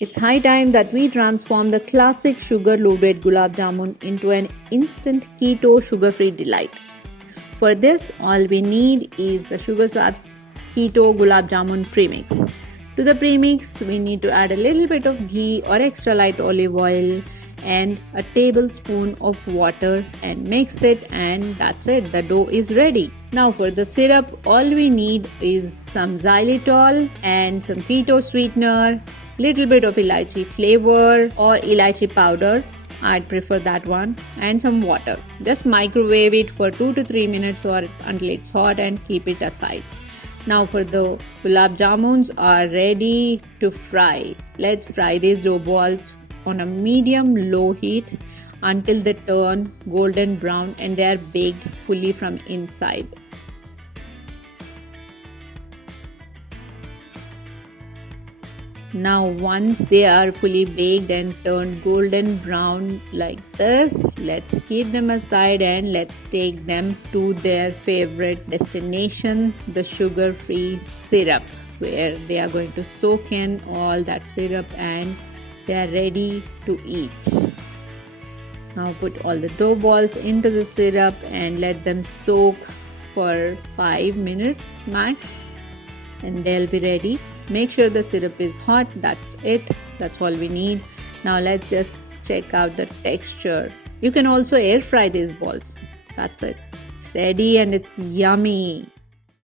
It's high time that we transform the classic sugar-loaded gulab jamun into an instant keto sugar-free delight. For this, all we need is the Sugar Swap's Keto Gulab Jamun premix. To the premix, we need to add a little bit of ghee or extra light olive oil and a tablespoon of water and mix it, and that's it. The dough is ready. Now for the syrup, all we need is some xylitol and some keto sweetener, little bit of elaichi flavor or elaichi powder. I'd prefer that one, and some water. Just microwave it for 2 to 3 minutes or until it's hot and keep it aside. Now for the gulab jamuns are ready to fry. Let's fry these dough balls on a medium low heat until they turn golden brown and they are baked fully from inside. Now once they are fully baked and turned golden brown like this, let's keep them aside and let's take them to their favorite destination, the sugar-free syrup, where they are going to soak in all that syrup and they are ready to eat. Now put all the dough balls into the syrup and let them soak for 5 minutes max, and they'll be ready. Make sure the syrup is hot. That's it. That's all we need. Now let's just check out the texture. You can also air fry these balls. That's it. It's ready and it's yummy.